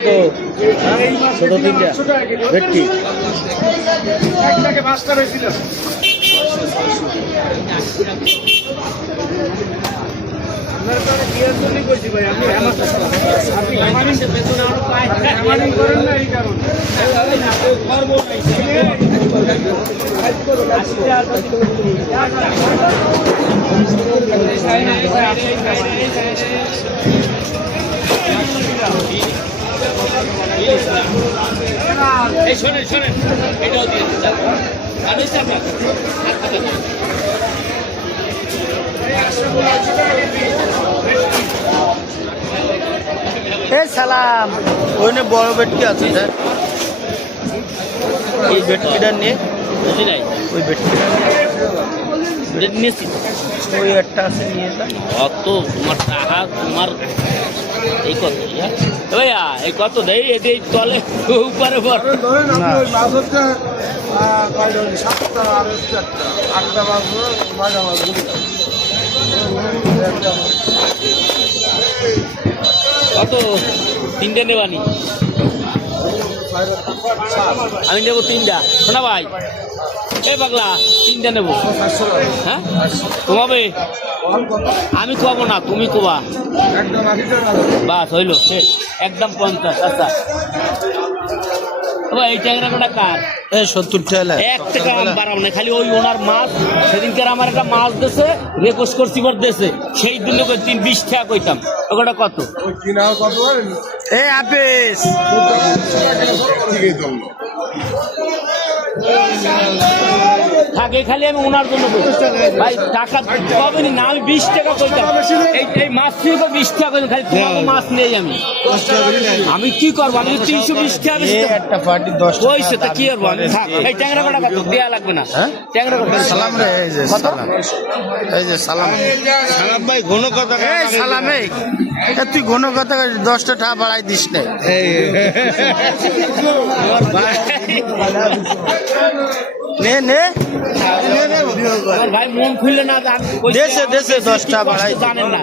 তো ছোট তিনটা ভেটকি একটাকে মাস্টার হয়েছিল করেন না এই কারণে এই শোনেন শোনেন এটাও দিয়ে সালাম ওইখানে বড় ভেটকি আছে স্যার এই ভেটকিটা নিয়ে বুঝি নাই ওই ভেটকিটা নিয়েছি ওই একটা আছে নিয়ে যা অত তোমার টাকা তোমার এই কত ভাইয়া এই কত দেয় এদের তলে উপরে বড় ধরেন আপনি ওই মাছ হচ্ছে সাতটা আর হচ্ছে আটটা মাছ মাজা মাছ কত তিনটে নেবানি আমি নেবো তিনটা শোনা ভাই এই পাগলা তিনটা নেবো হ্যাঁ কমাবে আমি কমাবো না তুমি কমা একদম 80 টাকা বাস হইলো শেষ একদম 50 আচ্ছা এই ট্যাংরা কটা কার 70 টাকা 1 টাকা আমি বাড়াবো না খালি ওই ওনার মাছ সেদিনকার আমার একটা মাছ দিয়েছে রেকর্ড করছি বর দিয়েছে সেই দিনে 20 টাকা কইতাম ওটা কত ওই কিনাও কত বলেন এই আপিস থাকে খালি আমি ওনার জন্য ভাই টাকা পাবেন না আমি 20 টাকা কইতাম এই মাছ থেকে 20 টাকা কইতাম খালি তোমাকে মাছ নেই আমি কি করবো আমি 320 টাকা বেশি একটা পার্টি 10 টাকা কইছে তা কি করবো আমি থাক এই ট্যাংরা কটা কত দেয়া লাগবে না ট্যাংরা কটা সালাম রে এই যে সালাম এই যে সালাম সালাম ভাই ঘন কথা এই সালাম এই তুই ঘন কথা 10 টাকা বাড়াই দিস না নে নে ভাই মন খুললে না দেশে 10 টাকা বাড়াই জানেন না